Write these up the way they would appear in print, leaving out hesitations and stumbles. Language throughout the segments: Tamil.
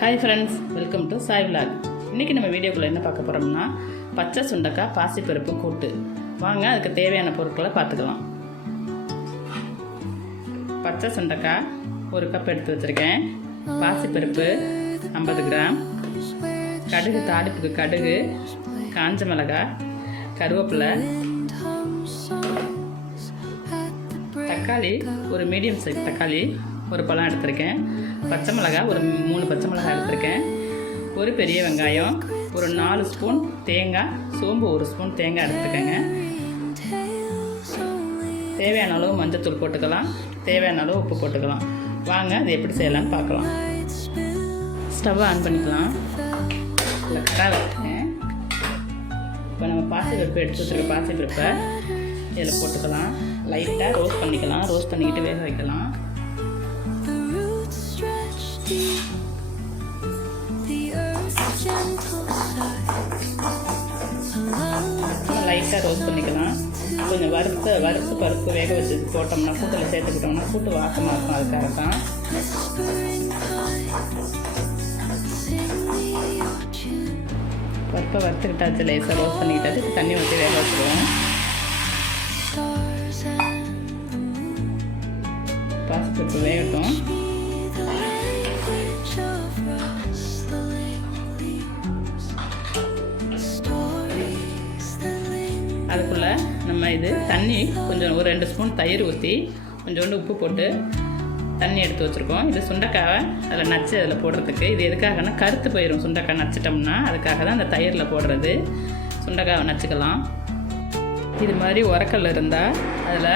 Hi friends, welcome to Sai vlog. இன்றைக்கி நம்ம வீடியோக்குள்ளே என்ன பார்க்க போகிறோம்னா பச்சை சுண்டக்காய் பாசிப்பருப்பு கூட்டு. வாங்க அதுக்கு தேவையான பொருட்களை பார்த்துக்கலாம். பச்சை சுண்டக்காய் 1 கப் எடுத்து வச்சுருக்கேன். பாசிப்பருப்பு 50 கிராம், கடுகு தாளிப்புக்கு கடுகு, காஞ்ச மிளகாய், கருவேப்பிலை, தக்காளி ஒரு மீடியம் சைஸ் தக்காளி 1 பழம் எடுத்திருக்கேன், பச்சை மிளகாய் ஒரு 3 பச்சை மிளகாய் எடுத்திருக்கேன், ஒரு பெரிய வெங்காயம், ஒரு 4 ஸ்பூன் தேங்காய், சோம்பு 1 ஸ்பூன் தேங்காய் எடுத்துக்கோங்க. தேவையான அளவு மஞ்சத்தூள் போட்டுக்கலாம், தேவையான அளவு உப்பு போட்டுக்கலாம். வாங்க அது எப்படி செய்யலான்னு பார்க்கலாம். ஸ்டவ்வை ஆன் பண்ணிக்கலாம். இல்லை கடாய் வச்சுக்கேன். இப்போ நம்ம பாசிப்பருப்பு எடுத்து வச்சுருக்க பாசிப்பருப்பை இதில் போட்டுக்கலாம். லைட்டாக ரோஸ்ட் பண்ணிக்கலாம். ரோஸ்ட் பண்ணிக்கிட்டு வேக வைக்கலாம். லைட்டாக ரோஸ்ட் பண்ணிக்கலாம். கொஞ்சம் வறுத்து பருப்பு வேக வச்சு போட்டோம்னா கூட்டில் சேர்த்துக்கிட்டோம்னா கூட்டு வாசமாக இருக்கும். அதுக்காக தான். பருப்பை வறுத்துக்கிட்டாச்சு, லேசாக ரோஸ்ட் பண்ணிக்கிட்டாச்சு. தண்ணி ஊற்றி வேக வச்சுருவோம். பாசிப்பருப்பு வேகட்டும். அதுக்குள்ளே நம்ம தண்ணி கொஞ்சம் ஒரு 2 ஸ்பூன் தயிர் ஊற்றி கொஞ்சோண்டு உப்பு போட்டு தண்ணி எடுத்து வச்சுருக்கோம். இது சுண்டைக்காவை அதில் நச்சு அதில் போடுறதுக்கு. இது எதுக்காகனா கருத்து போயிடும் சுண்டைக்காய் நச்சிட்டோம்னா. அதுக்காக தான் அந்த தயிரில் போடுறது. சுண்டைக்காவை நச்சுக்கலாம். இது மாதிரி உரக்கல் இருந்தால் அதில்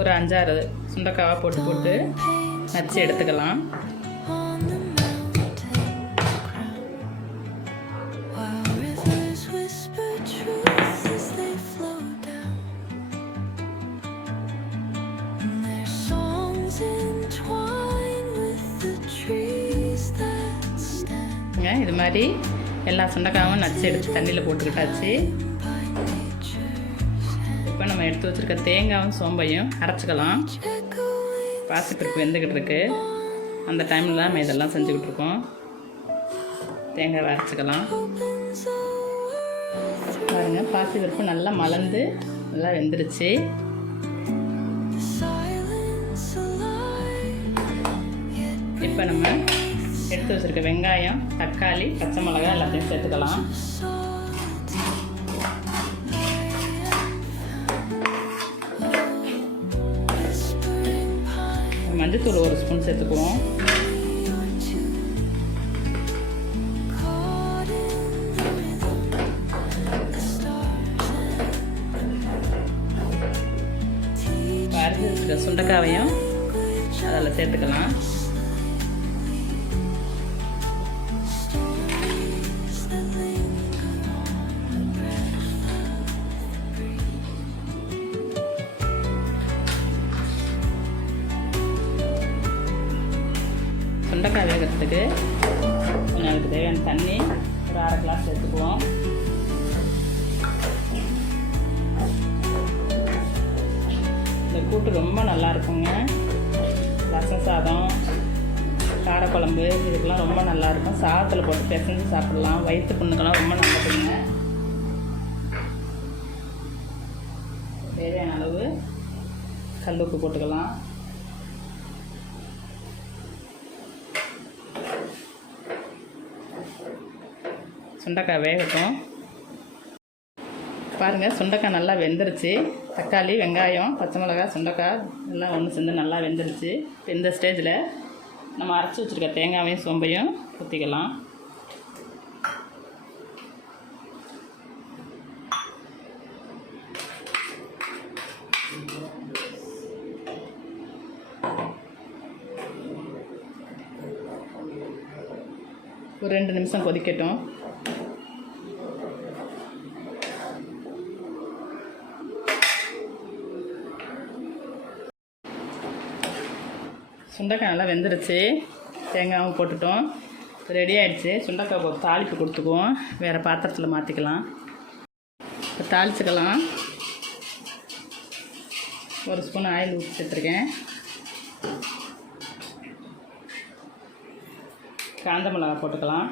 ஒரு 5-6 சுண்டைக்காவை போட்டு நச்சு எடுத்துக்கலாம். இது மாதிரி எல்லா சுண்டைக்காயும் நச்சு எடுத்து தண்ணியில் போட்டுக்கிட்டாச்சு. இப்போ நம்ம எடுத்து வச்சுருக்க தேங்காயும் சோம்பையும் அரைச்சிக்கலாம். பாசிப்பருப்பு வெந்துக்கிட்டு இருக்கு. அந்த டைமில் தான் நம்ம இதெல்லாம் செஞ்சுக்கிட்டு இருக்கோம். தேங்காவை அரைச்சிக்கலாம். பாருங்கள், பாசிப்பருப்பு நல்லா மலர்ந்து நல்லா வெந்துருச்சு. இப்போ நம்ம எடுத்து வச்சுருக்க வெங்காயம், தக்காளி, பச்சை மிளகாய் எல்லாத்தையும் சேர்த்துக்கலாம். மஞ்சத்தூள் 1 ஸ்பூன் சேர்த்துக்குவோம். அரைச்சி வச்சுருக்க சுண்டைக்காவையும் அதில் சேர்த்துக்கலாம். சுண்டைக்காய் வேகிறதுக்கு கொஞ்சம் அதுக்கு தேவையான தண்ணி ஒரு 1/2 கிளாஸ் எடுத்துக்குவோம். இந்த கூட்டு ரொம்ப நல்லா இருக்குங்க. ரசம் சாதம், காரக்குழம்பு இதுக்கெல்லாம் ரொம்ப நல்லாயிருக்கும். சாதத்தில் போட்டு பிசைஞ்சு சாப்பிட்லாம். வயிற்று புண்ணுக்கெல்லாம் ரொம்ப நல்லதுங்க. தேவையான அளவு கல்லுப்பு போட்டுக்கலாம். சுண்டைக்காய் வேகட்டும். பாருங்கள், சுண்டைக்காய் நல்லா வெந்துருச்சு. தக்காளி, வெங்காயம், பச்சை மிளகாய், சுண்டைக்காய் எல்லாம் ஒன்று சேர்ந்து நல்லா வெந்துருச்சு. இப்போ இந்த ஸ்டேஜில் நம்ம அரைச்சி வச்சுருக்க தேங்காயையும் சோம்பையும் ஊற்றிக்கலாம். ஒரு 2 நிமிஷம் கொதிக்கட்டும். சுண்டைக்காய் நல்லா வெந்துருச்சு. தேங்காயும் போட்டுட்டோம். ரெடி ஆகிடுச்சு. சுண்டைக்காய் ஒரு தாளிப்பு கொடுத்துக்குவோம். வேறு பாத்திரத்தில் மாற்றிக்கலாம். இப்போ தாளிச்சுக்கலாம். 1 ஸ்பூன் ஆயில் ஊற்றி சேர்த்துருக்கேன். காஞ்ச மிளகாய் போட்டுக்கலாம்.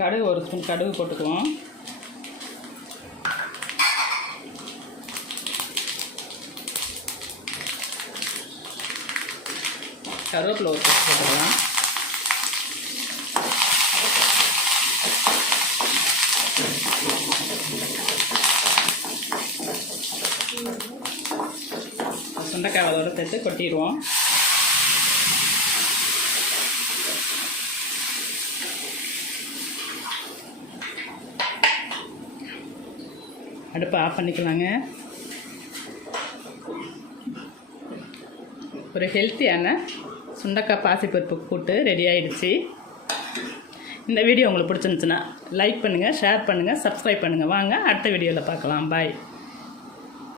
கடுகு 1 ஸ்பூன் கடுகு போட்டுக்குவோம். கருவேப்பிலை 1 கொத்து போட்டுக்கலாம். சுண்டைக்காய் அதோட சேர்த்து கொட்டிடுவோம். அடுப்பை ஆஃப் பண்ணிக்கலாங்க. ஒரு ஹெல்த்தியான சுண்டைக்காய் பாசிப்பருப்பு கூட்டு ரெடி ஆகிடுச்சு. இந்த வீடியோ உங்களுக்கு பிடிச்சிருந்துச்சுன்னா லைக் பண்ணுங்கள், ஷேர் பண்ணுங்கள், சப்ஸ்கிரைப் பண்ணுங்கள். வாங்க அடுத்த வீடியோவில் பார்க்கலாம். பாய்.